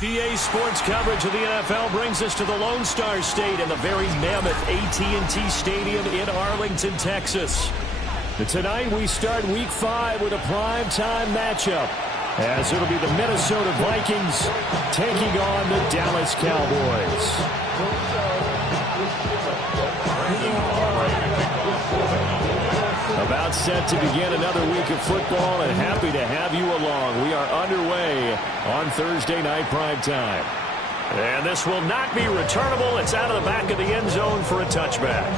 PA Sports coverage of the NFL brings us to the Lone Star State and the very mammoth AT&T Stadium in Arlington, Texas. And tonight we start Week 5 with a primetime matchup, as it'll be the Minnesota Vikings taking on the Dallas Cowboys. About set to begin another week of football, and happy to have you along. We are underway on Thursday night primetime. And this will not be returnable. It's out of the back of the end zone for a touchback.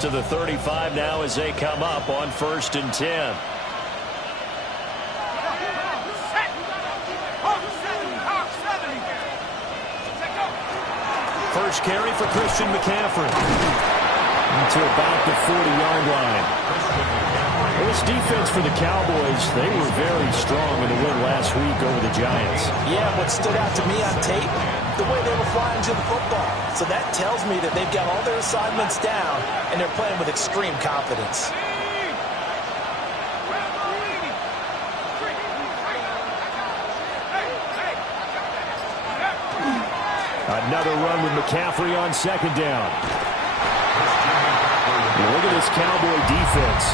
To the 35 now as they come up on 1st and 10. First carry for Christian McCaffrey to about the 40-yard line. This defense for the Cowboys, they were very strong in the win last week over the Giants. Yeah, what stood out to me on tape, the way they were flying to the football. So that tells me that they've got all their assignments down, and they're playing with extreme confidence. Another run with McCaffrey on 2nd down. Look at this Cowboy defense.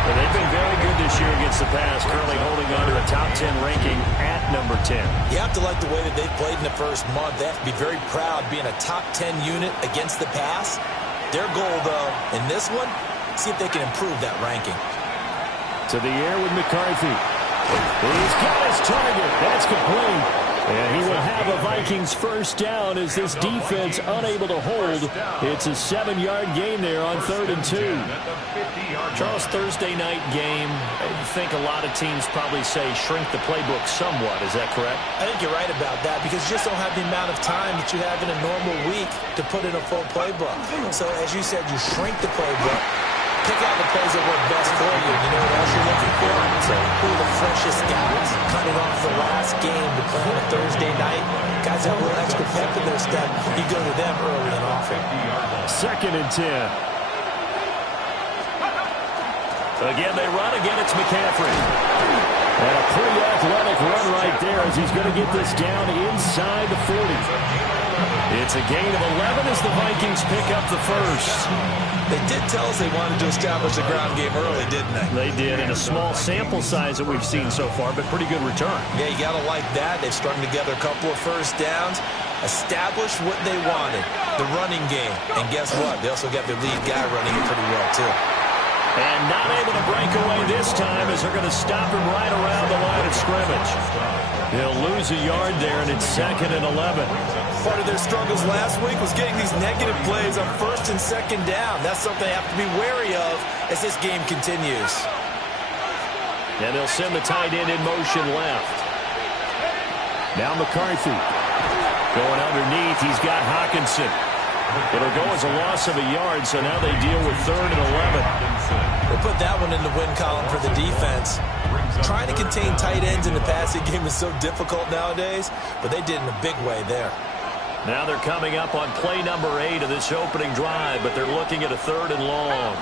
Well, they've been very good this year against the pass, currently holding on to a top 10 ranking at number 10. You have to like the way that they've played in the first month. They have to be very proud being a top 10 unit against the pass. Their goal, though, in this one, see if they can improve that ranking. To the air with McCarthy. He's got his target. That's complete. And he will have a Vikings first down as this defense unable to hold. It's a 7-yard gain there on 3rd and 2. Charles, Thursday night game, I think a lot of teams probably say shrink the playbook somewhat. Is that correct? I think you're right about that because you just don't have the amount of time that you have in a normal week to put in a full playbook. So as you said, you shrink the playbook. Pick out the plays that work best for you. You know what else you're looking for? So who are the freshest guys coming off the last game to play on a Thursday night? Guys that have a little extra pep in their step. You go to them early and often. 2nd and 10. Again, they run. Again, it's McCaffrey. And a pretty athletic run right there as he's going to get this down inside the 40. It's a gain of 11 as the Vikings pick up the first. They did tell us they wanted to establish a ground game early, didn't they? They did, in a small sample size that we've seen so far, but pretty good return. Yeah, you got to like that. They've strung together a couple of first downs. established what they wanted, the running game. And guess what? They also got their lead guy running it pretty well, too. And not able to break away this time as they're going to stop him right around the line of scrimmage. He'll lose a yard there, and it's 2nd and 11. Part of their struggles last week was getting these negative plays on 1st and 2nd down. That's something they have to be wary of as this game continues. And they'll send the tight end in motion left. Now McCarthy. Going underneath, he's got Hawkinson. It'll go as a loss of a yard, so now they deal with 3rd and 11. We'll put that one in the win column for the defense. Trying to contain tight ends in the passing game is so difficult nowadays, but they did in a big way there. Now they're coming up on play number 8 of this opening drive, but they're looking at a 3rd and long.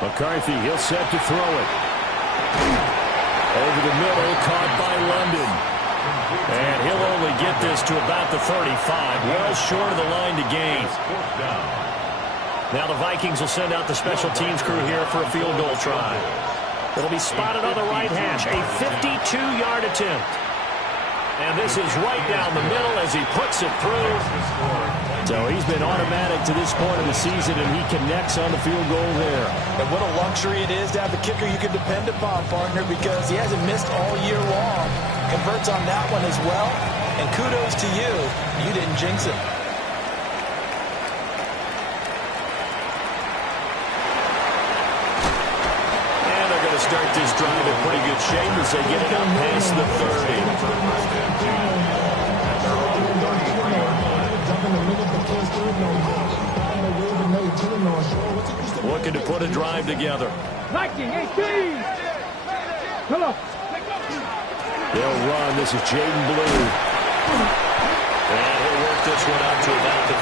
McCarthy, he'll set to throw it. Over the middle, caught by London. And he'll only get this to about the 35, well short of the line to gain. Now the Vikings will send out the special teams crew here for a field goal try. It'll be spotted on the right hash, a 52-yard attempt. And this is right down the middle as he puts it through. So he's been automatic to this point of the season, and he connects on the field goal there. And what a luxury it is to have a kicker you can depend upon, partner, because he hasn't missed all year long. Converts on that one as well. And kudos to you. You didn't jinx him. And they're going to start this drive in pretty good shape as they get it up past the 30. Looking to put a drive together. 19-18. Come on. They'll run. This is Jaden Blue. And he'll work this one out to about the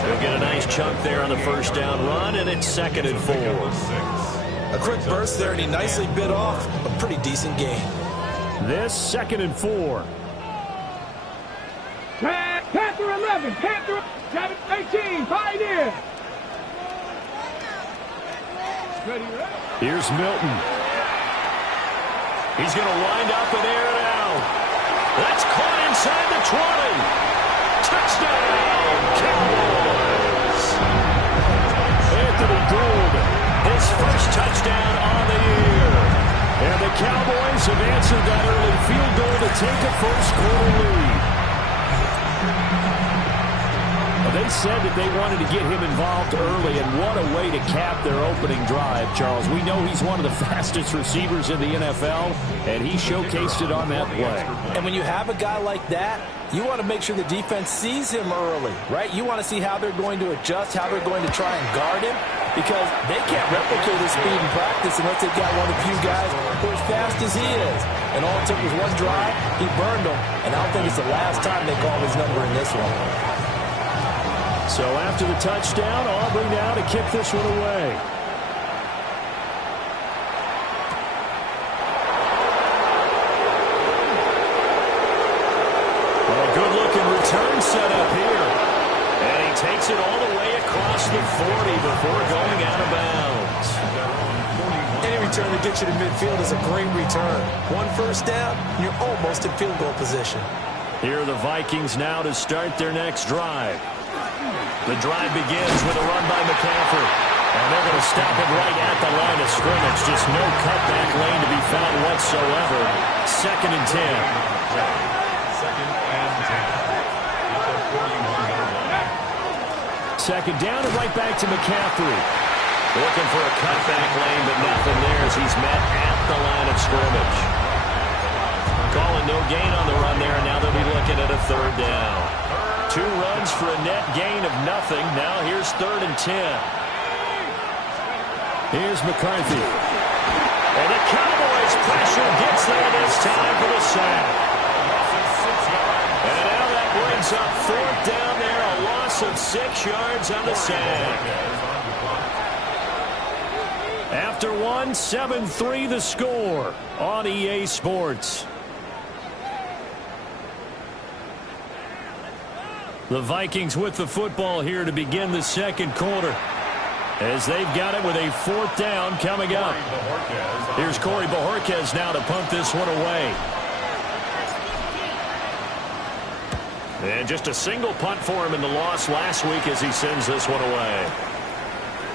38. They'll get a nice chunk there on the first down run, and it's 2nd and 4. A quick burst there, and he nicely bit off a pretty decent gain. This 2nd and 4. Panther 11. Panther 18. Pioneer. Ready. Here's Milton. He's going to wind up and air it out. That's caught inside the 20. Touchdown, Cowboys. Anthony Gould, his first touchdown on the year. And the Cowboys have answered that early field goal to take a first-quarter lead. They said that they wanted to get him involved early, and what a way to cap their opening drive, Charles. We know he's one of the fastest receivers in the NFL, and he showcased it on that play. And when you have a guy like that, you want to make sure the defense sees him early, right? You want to see how they're going to adjust, how they're going to try and guard him, because they can't replicate his speed in practice unless they've got one of the few guys who are as fast as he is. And all it took was one drive, he burned them, and I don't think it's the last time they call his number in this one. So after the touchdown, Aubrey now to kick this one away. Well, a good-looking return set up here. And he takes it all the way across the 40 before going out of bounds. Any return that gets you to midfield is a great return. One first down, you're almost in field goal position. Here are the Vikings now to start their next drive. The drive begins with a run by McCaffrey. And they're going to stop it right at the line of scrimmage. Just no cutback lane to be found whatsoever. 2nd and 10. 2nd down and right back to McCaffrey. Looking for a cutback lane, but nothing there as he's met at the line of scrimmage. Calling no gain on the run there, and now they'll be looking at a 3rd down. 2 runs for a net gain of nothing. Now here's 3rd and 10. Here's McCarthy. And the Cowboys pressure gets there this time for the sack. And now that brings up 4th down there. A loss of 6 yards on the sack. After 1, 7-3 the score on EA Sports. The Vikings with the football here to begin the 2nd quarter. as they've got it with a 4th down coming up. Here's Corey Bojorquez now to punt this one away. And just a single punt for him in the loss last week as he sends this one away.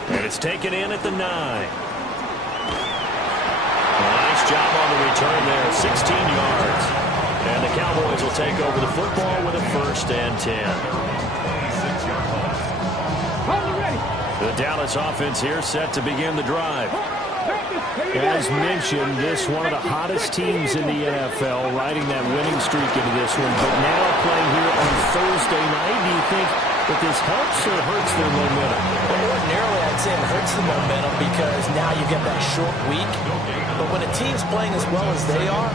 And it's taken in at the 9. Nice job on the return there, 16 yards. And the Cowboys will take over the football with a 1st and 10. The Dallas offense here set to begin the drive. As mentioned, this one of the hottest teams in the NFL, riding that winning streak into this one. But now playing here on Thursday night, do you think that this helps or hurts their momentum? Well, ordinarily, I'd say it hurts the momentum because now you get that short week. But when a team's playing as well as they are,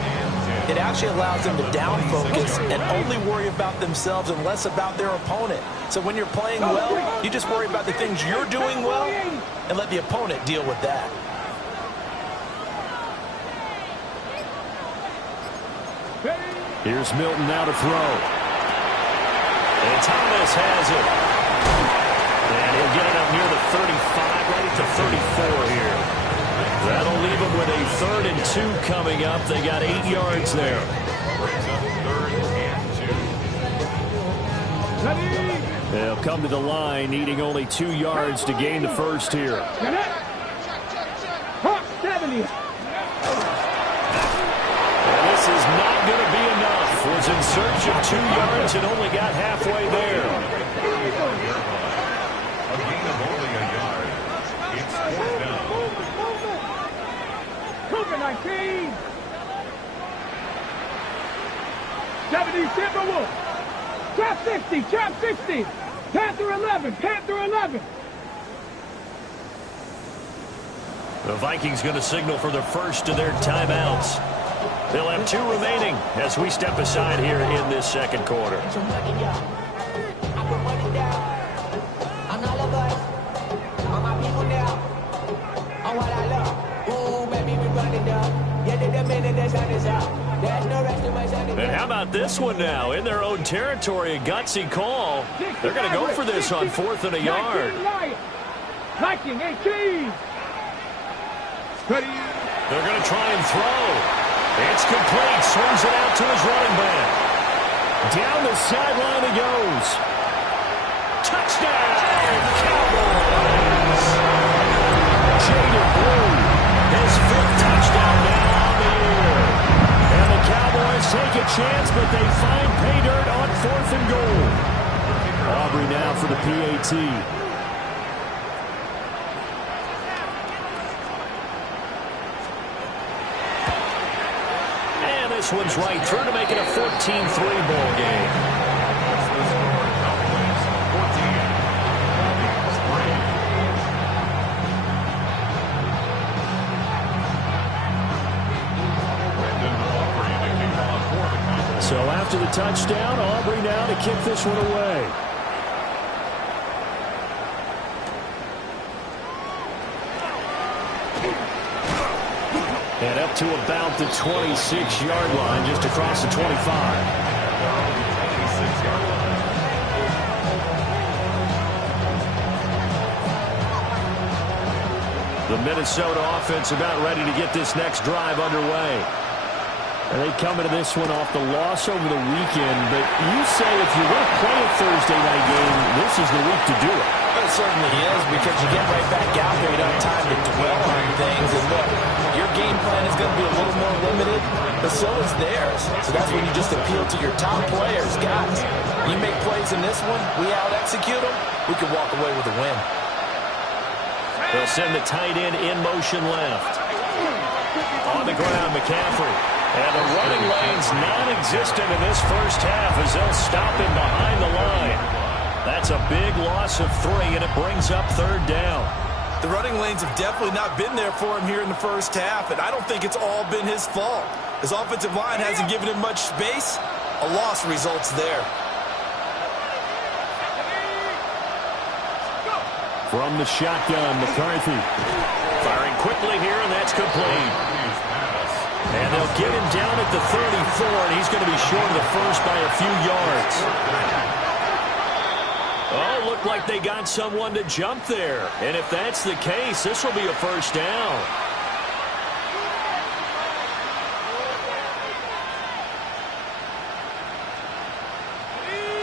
it actually allows them to down focus and only worry about themselves and less about their opponent. So when you're playing well, you just worry about the things you're doing well and let the opponent deal with that. Here's Milton now to throw. And Thomas has it. And he'll get it up near the 35, right at the 34 here. That'll leave him with a 3rd and 2 coming up. They got 8 yards there. They'll come to the line, needing only 2 yards to gain the 1st here. 70. This is not going to be enough. Was in search of 2 yards and only got halfway there. A gain of only a yard. It's 4th down. Cooper 19. 70 Timberwolves. Trap 60. Trap 60. Panther 11. Panther 11. The Vikings going to signal for the first of their timeouts. They'll have 2 remaining as we step aside here in this 2nd quarter. And how about this one now? In their own territory, a gutsy call. They're going to go for this on 4th and a yard. Viking 18. They're going to try and throw. It's complete. Swings it out to his running back. Down the sideline he goes. Touchdown, Cowboys! Jaded Blue, his 5th touchdown now on the year. And the Cowboys take a chance, but they find pay dirt on 4th and goal. Aubrey now for the PAT. This one's right through to make it a 14-3 ball game. So after the touchdown, Aubrey now to kick this one away. And up to about the 26-yard line, just across the 25. The Minnesota offense about ready to get this next drive underway. And they come into this one off the loss over the weekend. But you say if you want to play a Thursday night game, this is the week to do it. It certainly is, because you get right back out there. You don't have time to dwell on things. And look, your game plan is going to be a little more limited, but so is theirs. So that's when you just appeal to your top players. Guys, you make plays in this one, we out-execute them, we can walk away with a win. They'll send the tight end in motion left. On the ground, McCaffrey. And the running lane's non-existent in this first half as they'll stop him behind the line. That's a big loss of 3, and it brings up 3rd down. The running lanes have definitely not been there for him here in the first half, and I don't think it's all been his fault. His offensive line hasn't given him much space. A loss results there. From the shotgun, McCarthy. Firing quickly here, and that's complete. And they'll get him down at the 34, and he's going to be short of the first by a few yards. Oh, looked like they got someone to jump there. And if that's the case, this will be a first down.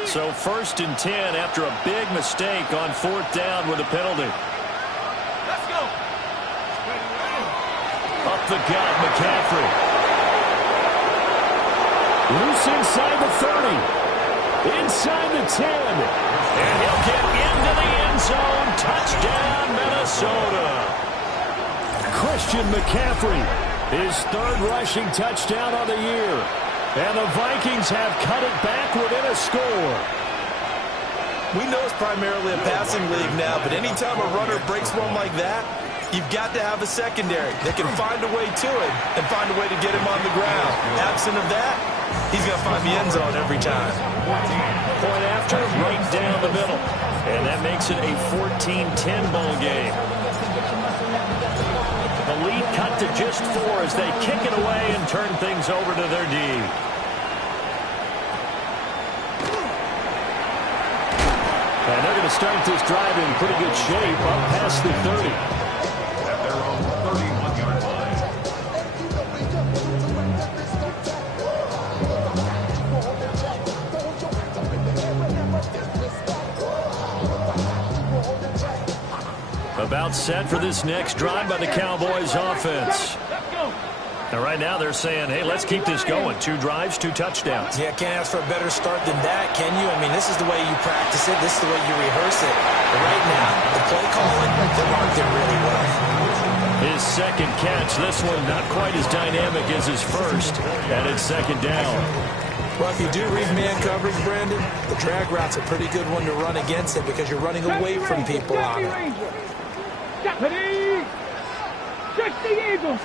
So 1st and 10 after a big mistake on 4th down with a penalty. Let's go. Up the gut, McCaffrey. Loose inside the 30. Inside the 10. And he'll get into the end zone. Touchdown, Minnesota. Christian McCaffrey, his 3rd rushing touchdown on the year. And the Vikings have cut it back within a score. We know it's primarily a passing league now, but anytime a runner breaks one like that, you've got to have a secondary that can find a way to it and find a way to get him on the ground. Absent of that, he's going to find the end zone every time. Point after, right down the middle. And that makes it a 14-10 ball game. The lead cut to just 4 as they kick it away and turn things over to their D. And they're going to start this drive in pretty good shape up past the 30. At their own 31-yard line. About set for this next drive by the Cowboys offense. Now, right now, they're saying, hey, let's keep this going. 2 drives, 2 touchdowns. Yeah, can't ask for a better start than that, can you? I mean, this is the way you practice it. This is the way you rehearse it. But right now, the play calling, they're locked in really well. His 2nd catch, this one not quite as dynamic as his first, and it's 2nd down. Well, if you do read man coverage, Brandon, the drag route's a pretty good one to run against it because you're running away from people on it. Ready? 60 Eagles.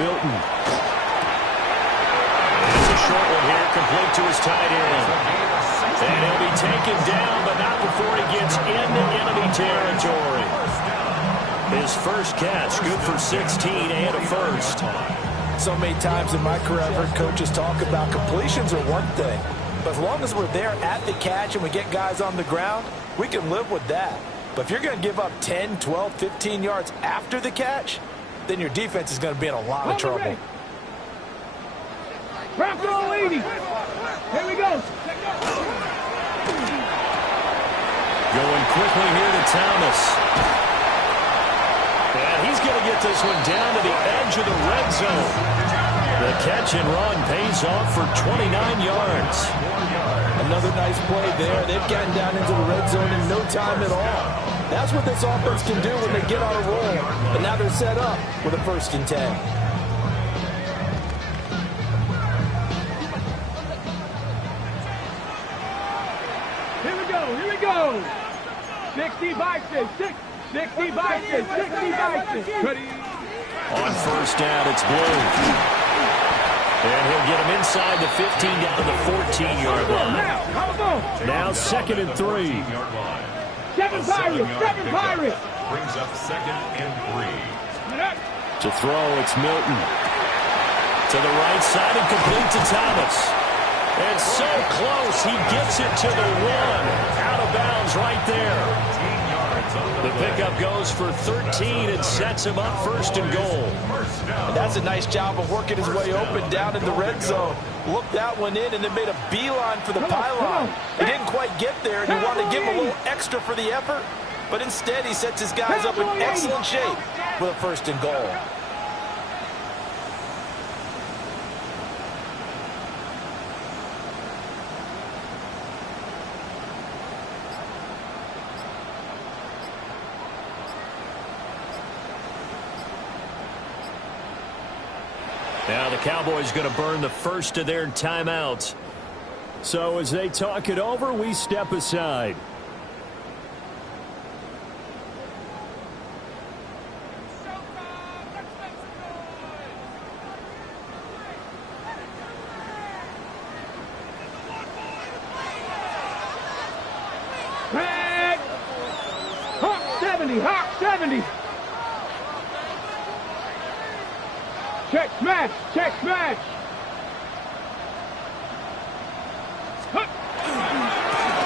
Milton. It's a short one here, complete to his tight end. And he'll be taken down, but not before he gets into enemy territory. His first catch, good for 16 and a first. So many times in my career, I've heard coaches talk about completions are one thing. But as long as we're there at the catch and we get guys on the ground, we can live with that. But if you're going to give up 10, 12, 15 yards after the catch, then your defense is going to be in a lot of trouble. Bronco 80. Here we go. Going quickly here to Thomas. And he's going to get this one down to the edge of the red zone. The catch and run pays off for 29 yards. Another nice play there. They've gotten down into the red zone in no time at all. That's what this offense can do when they get on a roll. And now they're set up with a 1st and 10. Here we go. Here we go. 60 by 6. 60 by 6. 60 by 6. Ready? On 1st down, it's Blue. And he'll get him inside the 15 down to the 14-yard line. Now 2nd and 3. 7 Pirates. 7 Pirates. Brings up 2nd and 3. To throw, it's Milton. To the right side and complete to Thomas. And so close, he gets it to the 1. Out of bounds right there. The pickup goes for 13 and sets him up 1st and goal. And that's a nice job of working his way open down in the red zone. Looked that one in and then made a beeline for the pylon. He didn't quite get there, and he wanted to give him a little extra for the effort. But instead, he sets his guys up in excellent shape with a 1st and goal. Now the Cowboys going to burn the first of their timeouts. So as they talk it over, we step aside. Red. Hawk 70. Hawk 70. Check smash. Check smash.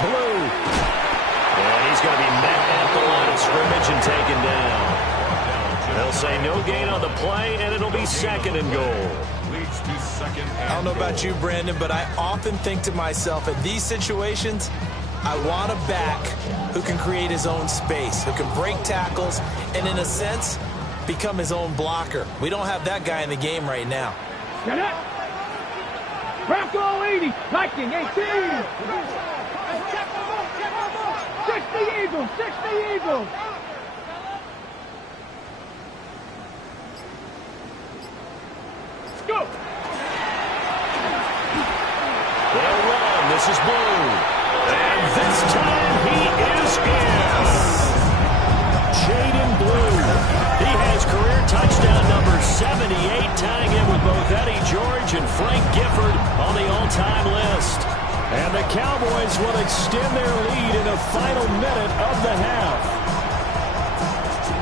Blue. say no gain on the play, and it'll be second and goal. Leads to second and I don't know about goal. you, Brandon, but I often think to myself, in these situations, I want a back who can create his own space, who can break tackles, and in a sense, become his own blocker. We don't have that guy in the game right now. Get it. Bronco 80. Viking 18. 60 Eagles. 60 Eagles. Go. They'll run. This is Blue. And this time he is in. Jaden Blue. He has career touchdown number 78, tying it with both Eddie George and Frank Gifford on the all-time list. And the Cowboys will extend their lead in the final minute of the half.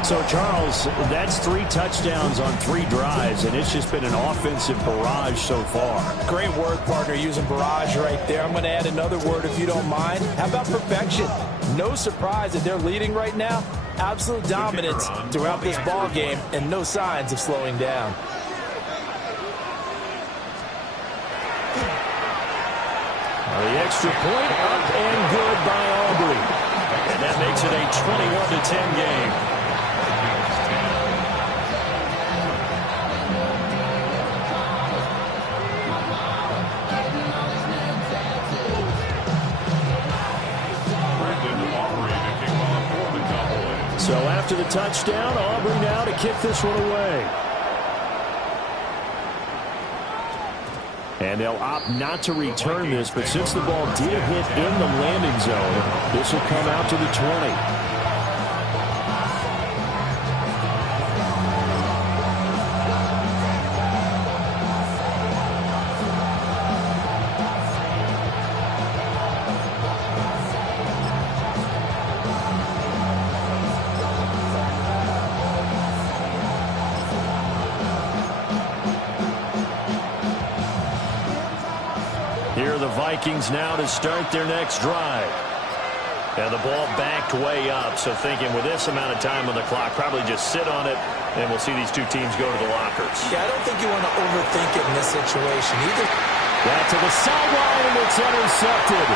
So, Charles, that's 3 touchdowns on 3 drives, and it's just been an offensive barrage so far. Great word, partner, using barrage right there. I'm going to add another word if you don't mind. How about perfection? No surprise that they're leading right now. Absolute dominance throughout this ball game and no signs of slowing down. The extra point up and good by Aubrey. And that makes it a 21-10 game. So after the touchdown, Aubrey now to kick this one away. And they'll opt not to return this, but since the ball did hit in the landing zone, this will come out to the 20. Here are the Vikings now to start their next drive. And the ball backed way up, so thinking with this amount of time on the clock, probably just sit on it, and we'll see these two teams go to the lockers. Yeah, I don't think you want to overthink it in this situation either. Back to the sideline, and it's intercepted.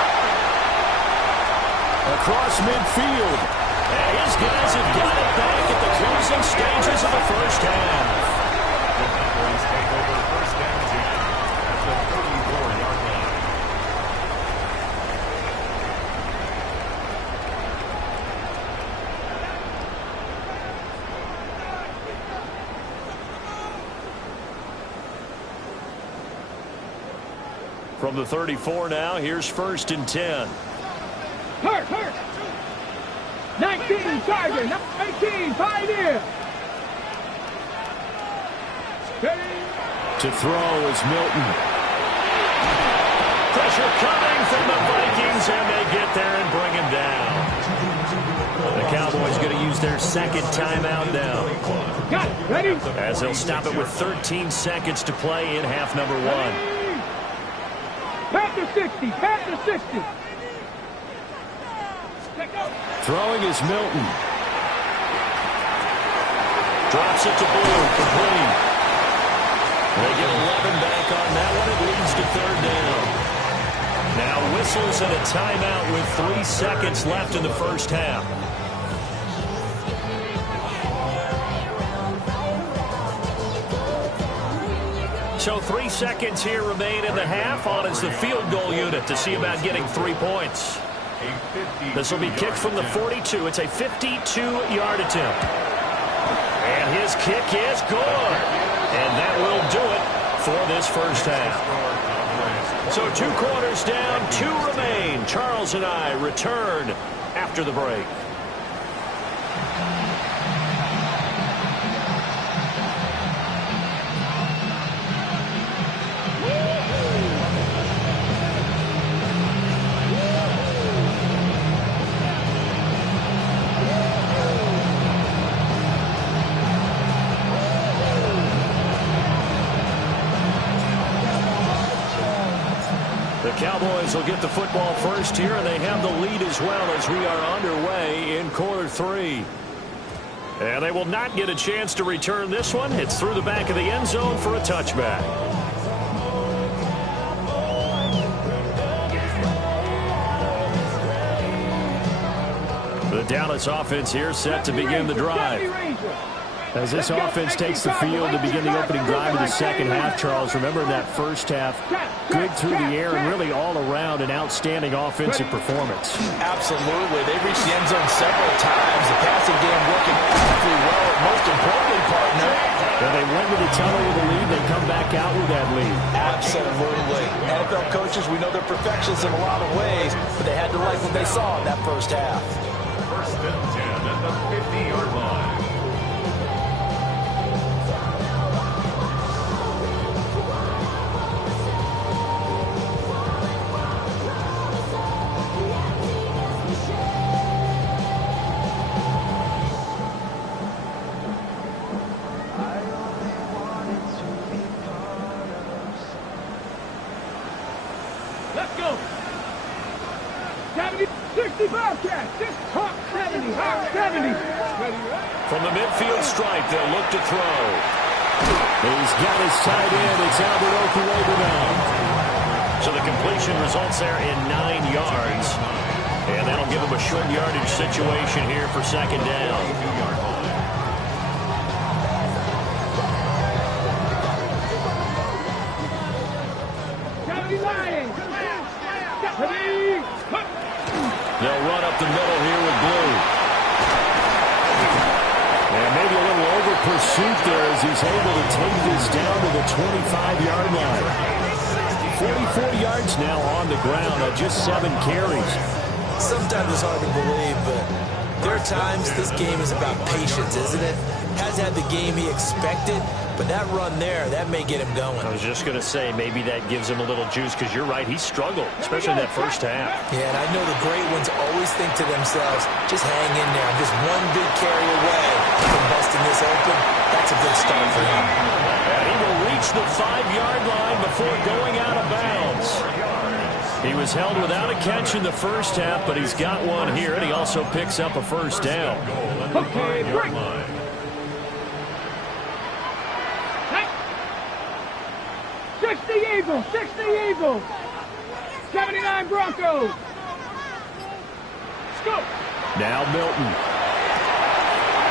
Across midfield. And his guys have got it back at the closing stages of the first half. The Cowboys take over first down 10 at the 34-yard line. From the 34 now, here's first and 10. Hurt. 19, Tiger. 19, Pioneer. To throw is Milton. Pressure coming from the Vikings, and they get there and bring him down. The Cowboys going to use their second timeout now. Got it. Ready? As they'll stop it with 13 seconds to play in half number 1. Panther 60. Panther 60. Throwing is Milton. Drops it to Blue. Complete. They get 11 back on that one. It leads to third down. Now whistles and a timeout with 3 seconds left in the first half. So 3 seconds here remain in the half. On is the field goal unit to see about getting 3 points. This will be kicked from the 42. It's a 52-yard attempt. And his kick is good. And that will do it for this first half. So 2 quarters down, 2 remain. Charles and I return after the break. Cowboys will get the football first here, and they have the lead as well as we are underway in quarter 3. And they will not get a chance to return this one. It's through the back of the end zone for a touchback. The Dallas offense here set to begin the drive. As this offense takes the field to begin the opening drive of the second half, Charles, remember in that first half, good through the air and really all around an outstanding offensive performance. Absolutely. They've reached the end zone several times. The passing game working perfectly well. And most importantly, partner, when they went to the tunnel with a lead, they come back out with that lead. Absolutely. NFL coaches, we know they're perfectionists in a lot of ways, but they had to like what they saw in that first half. First and 10 at the 50-yard line. Let's go. 70, 65 catch. 70. From the midfield stripe, they'll look to throw. He's got his tight end. It's Albert Okuwebe now. So the completion results there in 9 yards. And that'll give him a short yardage situation here for second down. They'll run up the middle here with Blue. And maybe a little over pursuit there as he's able to take this down to the 25-yard line. 44 yards now on the ground on just 7 carries. Sometimes it's hard to believe, but there are times this game is about patience, isn't it? Hasn't had the game he expected, but that run there, that may get him going. I was just going to say, maybe that gives him a little juice, because you're right, he struggled, especially in that first half. Yeah, and I know the great ones always think to themselves, just hang in there. I'm just one big carry away from busting this open. That's a good start for him. And he will reach the 5-yard line before going out of bounds. He was held without a catch in the first half, but he's got one here, and he also picks up a first down. Okay, break. 60 Eagles, 60 Eagles. 79 Broncos. Let's go. Now Milton.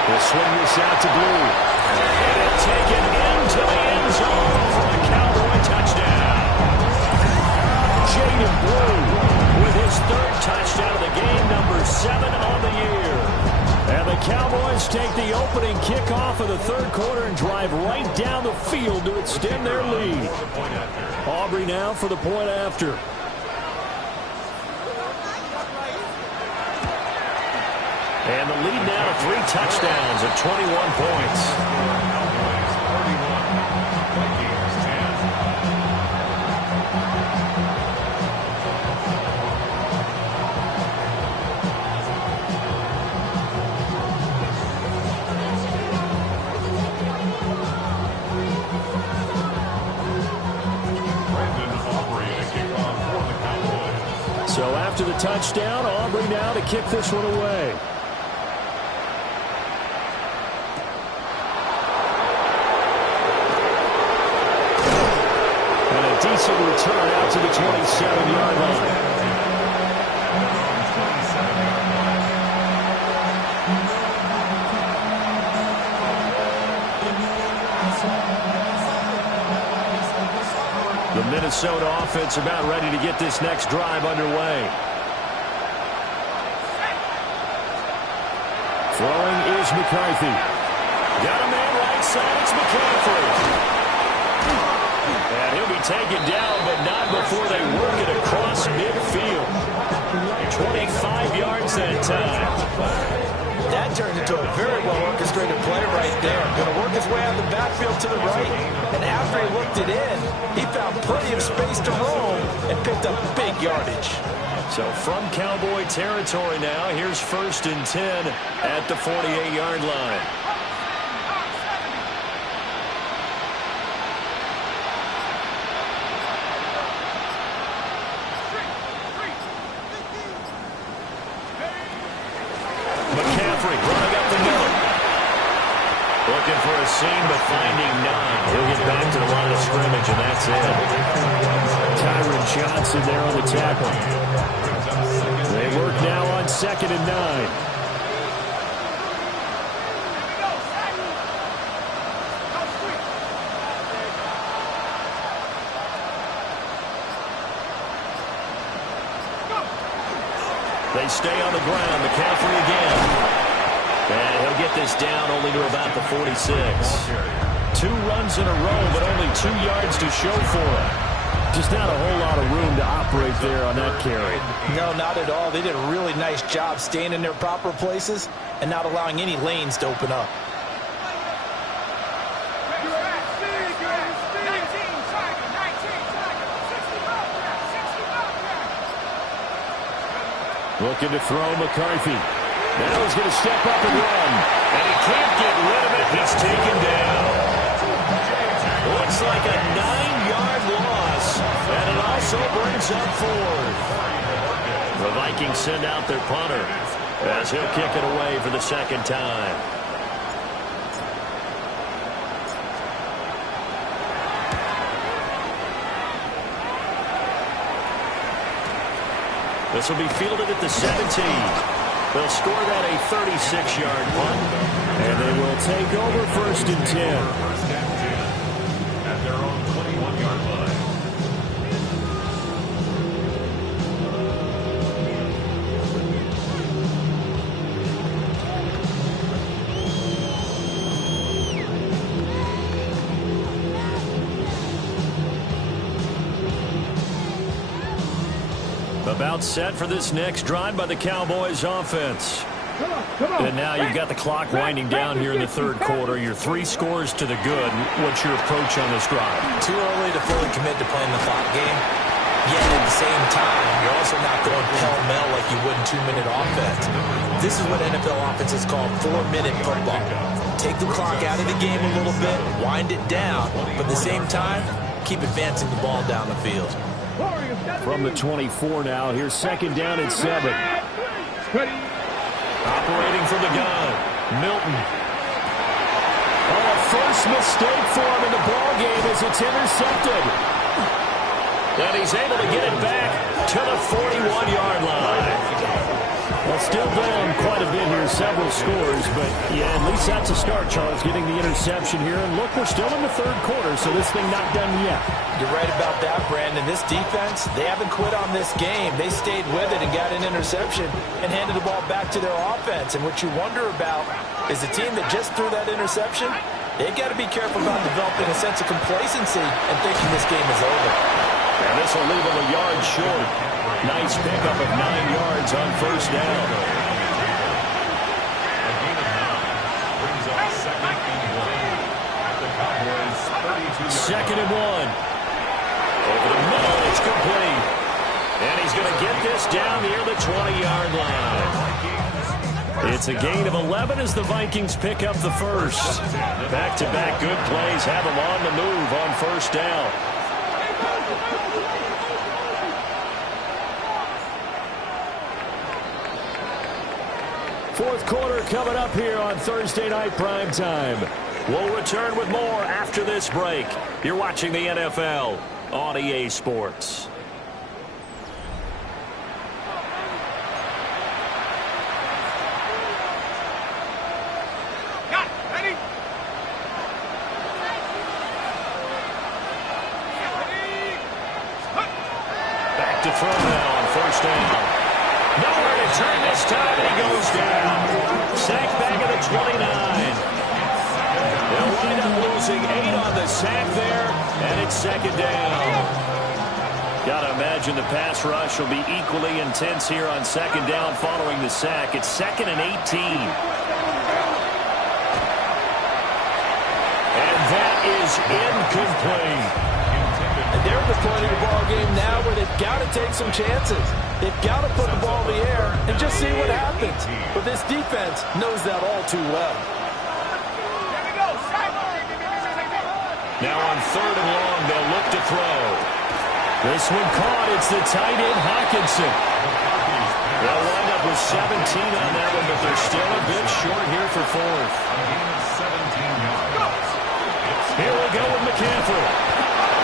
He'll swing this out to Blue. And it's taken into the end zone for a Cowboy touchdown. Jaden Blue with his 3rd touchdown of the game, number 7 on the year. And the Cowboys take the opening kickoff of the 3rd quarter and drive right down the field to extend their lead. Aubrey now for the point after. And the lead now to 3 touchdowns at 21 points. So after the touchdown, Aubrey now to kick this one away. And a decent return out to the 27-yard line. The Minnesota offense about ready to get this next drive underway. Throwing is McCarthy. Got a man right side. It's McCaffrey. And he'll be taken down, but not before they work it across midfield. 25 yards that time. That turned into a very well-orchestrated play right there. Going to work his way out of the backfield to the right. And after he looked it in, he found plenty of space to roam and picked up big yardage. So from Cowboy territory now, here's 1st and 10 at the 48-yard line. seam, but finding none. He'll get back to the line of scrimmage, and that's it. Tyron Johnson there on the tackle. They work now on 2nd and 9. They stay on the ground. McCaffrey again. And he'll get this down only to about the 46. 2 runs in a row, but only 2 yards to show for it. Just not a whole lot of room to operate there on that carry. No, not at all. They did a really nice job staying in their proper places and not allowing any lanes to open up. Looking to throw McCarthy. Now he's going to step up and run. And he can't get rid of it. He's taken down. Looks like a 9-yard loss. And it also brings up 4th. The Vikings send out their punter as he'll kick it away for the 2nd time. This will be fielded at the 17. They'll score that a 36-yard punt. And they will take over 1st and 10. First and 10 at their own 21-yard line. About set for this next drive by the Cowboys offense. And now you've got the clock winding down here in the 3rd quarter. You're 3 scores to the good. What's your approach on this drive? Too early to fully commit to playing the clock game. Yet at the same time, you're also not going pell-mell like you would in 2-minute offense. This is what NFL offenses call 4-minute football. Take the clock out of the game a little bit, wind it down, but at the same time, keep advancing the ball down the field. From the 24 now, here's 2nd down and 7. Operating from the gun, Milton. Oh, first mistake for him in the ball game as it's intercepted. And he's able to get it back to the 41-yard line. Well, still down quite a bit here, several scores, but yeah, at least that's a start, Charles, getting the interception here. And look, we're still in the 3rd quarter, so this thing not done yet. You're right about that, Brandon. This defense, they haven't quit on this game. They stayed with it and got an interception and handed the ball back to their offense. And what you wonder about is the team that just threw that interception, they got to be careful about developing a sense of complacency and thinking this game is over. And this will leave him a yard short. Nice pickup of 9 yards on 1st down. A gain of 9 brings up 2nd and 1 at the Cowboys' 32-yard 2nd and 1. Over the middle, it's complete. And he's going to get this down near the 20-yard line. It's a gain of 11 as the Vikings pick up the first. Back-to-back good plays have them on the move on 1st down. Fourth quarter coming up here on Thursday Night Primetime. We'll return with more after this break. You're watching the NFL on EA Sports. Back to throw now on 1st down. Nowhere to turn this time, and he goes down. Sack back at the 29. They'll wind up losing 8 on the sack there, and it's 2nd down. Got to imagine the pass rush will be equally intense here on 2nd down following the sack. It's 2nd and 18. And that is incomplete. And they're at the point of the ball game now where they've got to take some chances. They've got to put the ball in the air and just see what happens. But this defense knows that all too well. Now on 3rd and long, they'll look to throw. This one caught. It's the tight end, Hawkinson. They'll wind up with 17 on that one, but they're still a bit short here for 4th. A gain of 17 yards. Here we go with McCaffrey.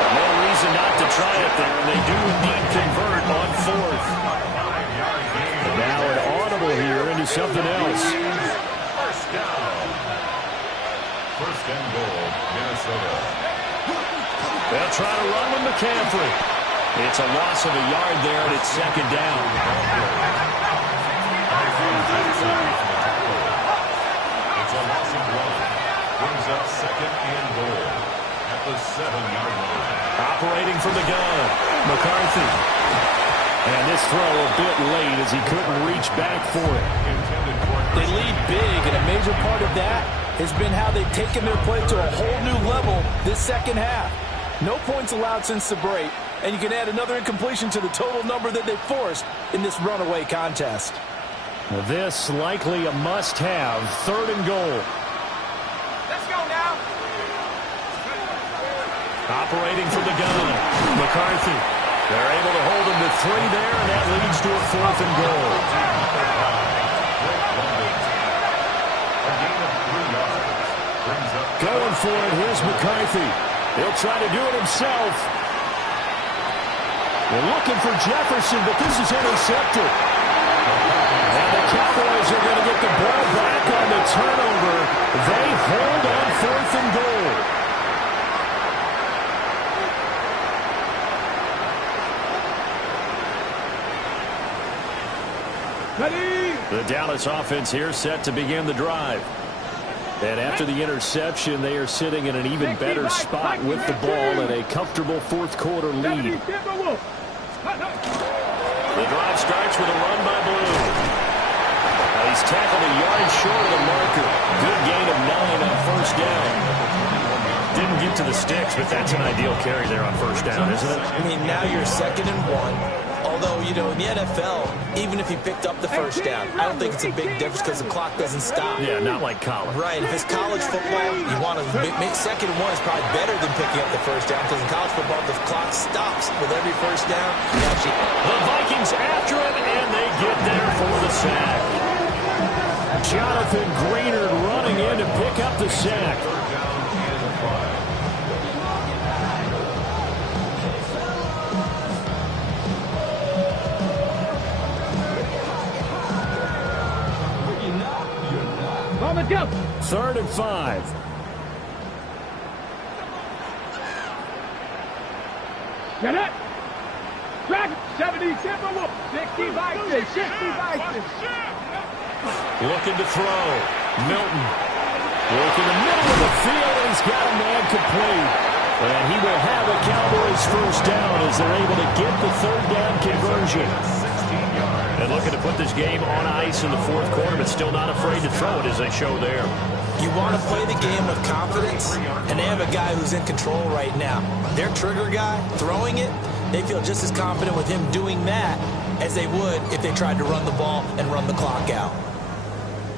No reason not to try it there, and they do indeed convert on fourth. Now an audible here into something else. First down. First and goal, Minnesota. They'll try to run with McCaffrey. It's a loss of a yard there, and it's second down. It's a loss of one. Brings up second and goal at the 7-yard line. Operating from the gun, McCarthy. And this throw a bit late as he couldn't reach back for it. They lead big, and a major part of that has been how they've taken their play to a whole new level this second half. No points allowed since the break, and you can add another incompletion to the total number that they forced in this runaway contest. Well, this likely a must-have, third and goal. Let's go now. Operating from the gun, McCarthy. They're able to hold him to 3 there, and that leads to a fourth and goal. Going for it, here's McCarthy. He'll try to do it himself. They're looking for Jefferson, but this is intercepted. And the Cowboys are going to get the ball back on the turnover. They hold on fourth and goal. The Dallas offense here set to begin the drive. And after the interception, they are sitting in an even better spot with the ball and a comfortable fourth-quarter lead. The drive starts with a run by Blue. He's tackled a yard short of the marker. Good gain of 9 on first down. Didn't get to the sticks, but that's an ideal carry there on first down, isn't it? I mean, now you're 2nd and 1. Although, you know, in the NFL, even if he picked up the first down, I don't think it's a big difference because the clock doesn't stop. Yeah, not like college. Right. If it's college football, you want to make 2nd and 1 is probably better than picking up the first down because in college football, the clock stops with every first down. The Vikings after it, and they get there for the sack. Jonathan Greenard running in to pick up the sack. Go. 3rd and 5. Get it. Track 70 Timberwolves. 60 Vikings. 60 Vikings. Looking to throw. Milton. Working the middle of the field. He's got a man complete. And he will have a Cowboys first down as they're able to get the 3rd down conversion. And looking to put this game on ice in the 4th quarter, but still not afraid to throw it as they show there. You want to play the game with confidence, and they have a guy who's in control right now. Their trigger guy, throwing it, they feel just as confident with him doing that as they would if they tried to run the ball and run the clock out.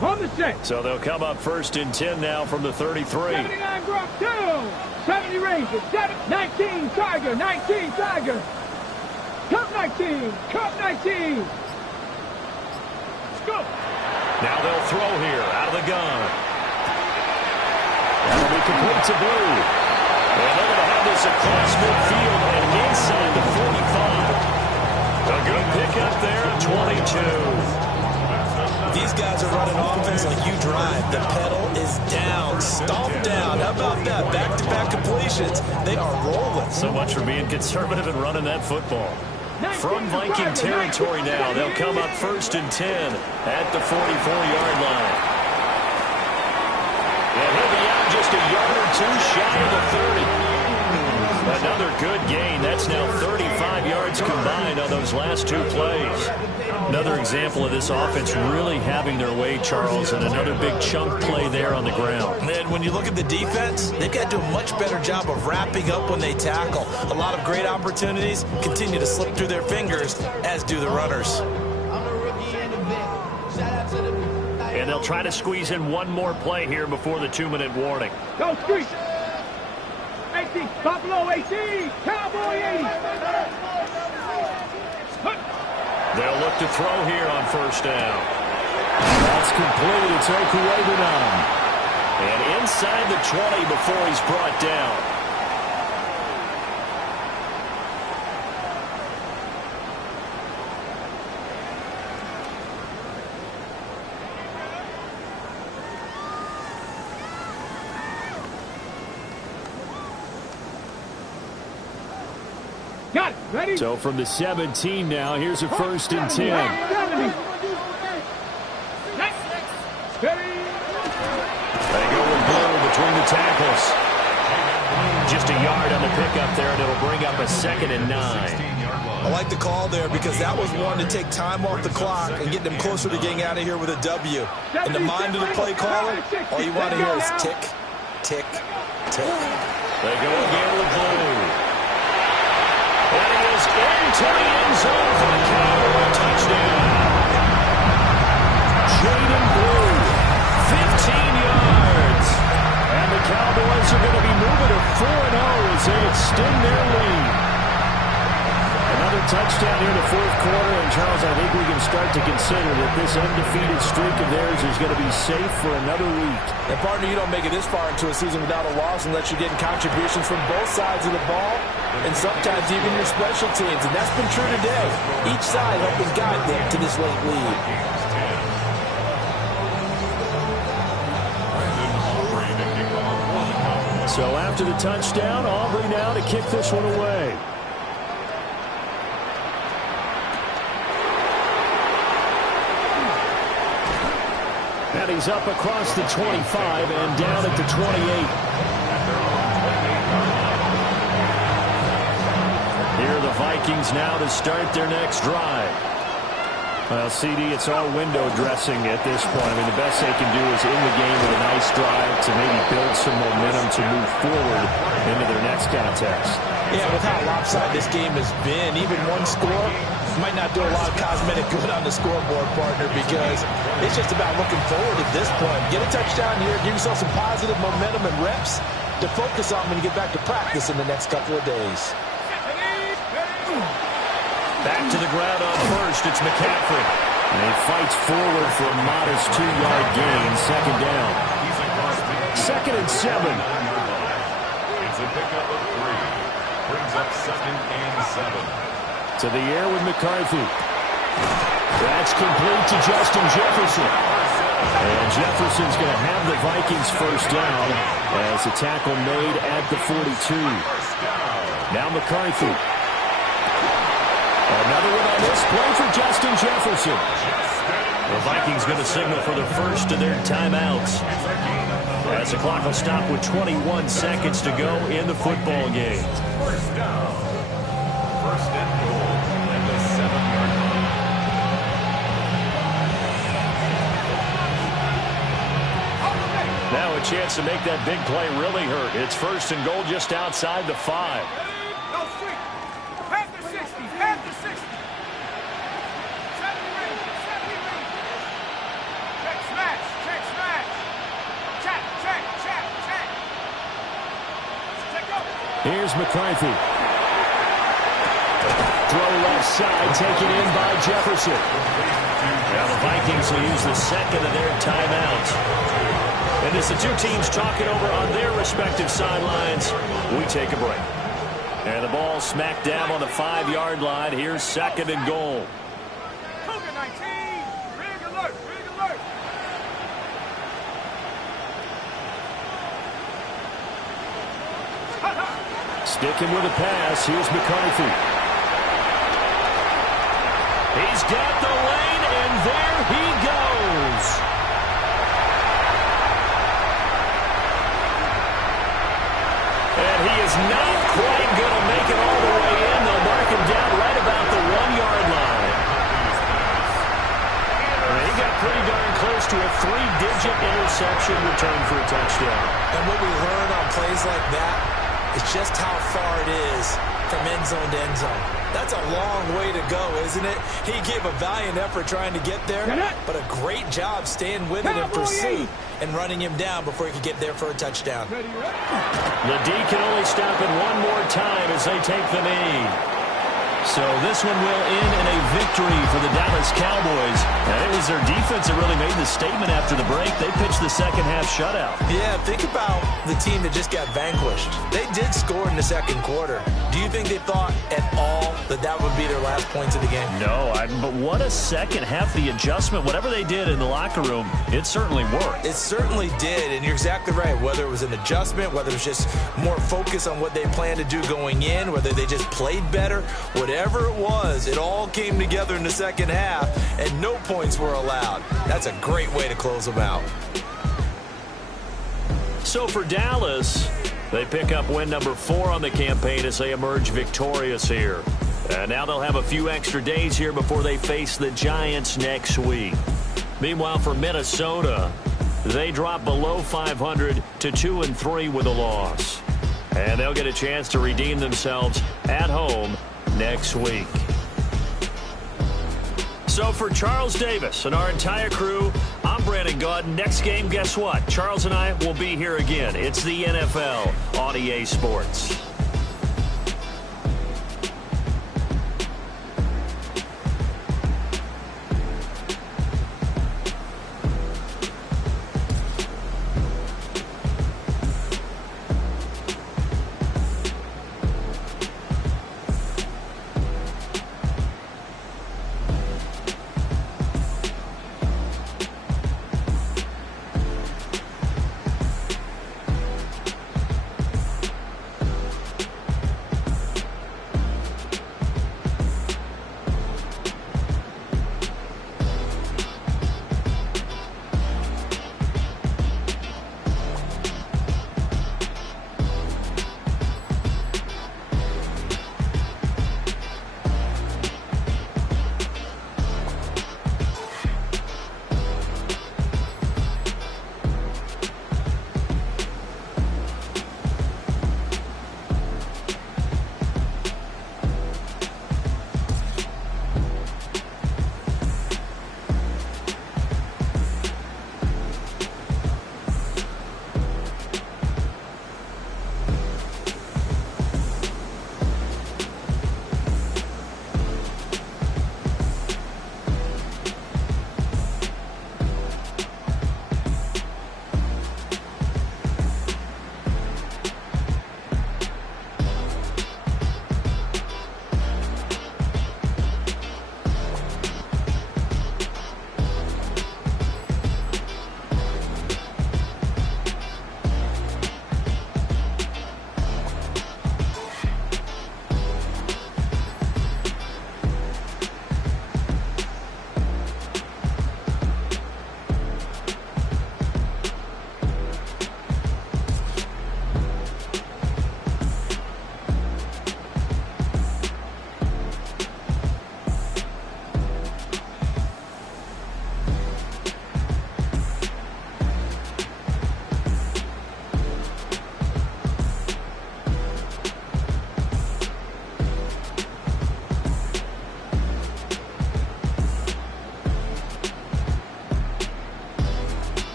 On the set. So they'll come up 1st and 10 now from the 33. 79 Brock 2. 70 Rangers. 19 Tiger. 19 Tiger. Cup 19. Cup 19. Go. Now they'll throw here out of the gun. That'll be complete to Blue. And they're going to have this across midfield and inside the 45. A good pickup there at 22. These guys are running offense like you drive. The pedal is down, stomped down. How about that? Back-to-back completions. They are rolling. So much for being conservative and running that football. From Viking territory now, they'll come up 1st and 10 at the 44-yard line. And he'll be out just a yard or two shy of the 30. Another good gain. That's now 35 yards combined on those last 2 plays. Another example of this offense really having their way, Charles, and another big chunk play there on the ground. And when you look at the defense, they've got to do a much better job of wrapping up when they tackle. A lot of great opportunities continue to slip through their fingers, as do the runners. And they'll try to squeeze in one more play here before the 2-minute warning. Go Street. 18. Buffalo 18. Cowboy 80. They'll look to throw here on 1st down. That's complete. It's Okuegbunam. And they'll And inside the 20 before he's brought down. Got it. Ready? So from the 17 now, here's a 1st and 10. 70. Ready? They go with blue between the tackles. Just a yard on the pickup there, and it'll bring up a 2nd and 9. I like the call there because that was one to take time off the clock and get them closer to getting out of here with a W. In the mind of the play caller, all you want to hear is tick, tick, tick. They go again with blue. And he is into the end zone for the Cowboy touchdown. Jaden Blue, 15 yards. And the Cowboys are going to be moving to 4-0 as they extend their lead. Another touchdown here in the 4th quarter. And, Charles, I think we can start to consider that this undefeated streak of theirs is going to be safe for another week. And, partner, you don't make it this far into a season without a loss unless you're getting contributions from both sides of the ball and sometimes even your special teams. And that's been true today. Each side helping guide them to this late lead. So after the touchdown, Aubrey now to kick this one away. And he's up across the 25 and down at the 28. Here are the Vikings now to start their next drive. Well, CD, it's all window dressing at this point. I mean, the best they can do is in the game with a nice drive to maybe build some momentum to move forward into their next contest. Yeah, with how lopsided this game has been, even one score might not do a lot of cosmetic good on the scoreboard, partner, because it's just about looking forward at this point. Get a touchdown here, give yourself some positive momentum and reps to focus on when you get back to practice in the next couple of days. Back to the ground on first. It's McCaffrey. And he fights forward for a modest 2-yard gain. 2nd down. 2nd and 7. It's a pickup of 3. Brings up 2nd and 7. To the air with McCarthy. That's complete to Justin Jefferson. And Jefferson's going to have the Vikings 1st down as a tackle made at the 42. Now McCarthy. Another one on this play for Justin Jefferson. The Vikings going to signal for the first of their timeouts, as the clock will stop with 21 seconds to go in the football game. 1st down. 1st and goal at the 7-yard line. Now a chance to make that big play really hurt. It's 1st and goal just outside the 5. Here's McCarthy. Throw left side, taken in by Jefferson. Now the Vikings will use the 2nd of their timeouts. And as the two teams talking over on their respective sidelines, we take a break. And the ball smack dab on the 5-yard line. Here's 2nd and goal. Sticking with a pass. Here's McCarthy. He's got the lane, and there he goes. And he is not quite going to make it all the way in. They'll mark him down right about the 1-yard line. And he got pretty darn close to a 3-digit interception return for a touchdown. And what we learn on plays like that, it's just how far it is from end zone to end zone. That's a long way to go, isn't it? He gave a valiant effort trying to get there, but a great job staying with it in pursuit and running him down before he could get there for a touchdown. The D can only stop it one more time as they take the knee. So this one will end in a victory for the Dallas Cowboys. And it was their defense that really made the statement after the break. They pitched the second half shutout. Yeah, think about the team that just got vanquished. They did score in the second quarter. Do you think they thought at all that that would be their last points of the game? No, but what a second half. The adjustment, whatever they did in the locker room, it certainly worked. It certainly did, and you're exactly right. Whether it was an adjustment, whether it was just more focus on what they planned to do going in, whether they just played better, whatever it was, it all came together in the second half, and no points were allowed. That's a great way to close them out. So for Dallas, they pick up win number 4 on the campaign as they emerge victorious here. And now they'll have a few extra days here before they face the Giants next week. Meanwhile, for Minnesota, they drop below 500 to 2-3 with a loss. And they'll get a chance to redeem themselves at home next week. So for Charles Davis and our entire crew, I'm Brandon Gaud. Next game, guess what? Charles and I will be here again. It's the NFL on EA Sports.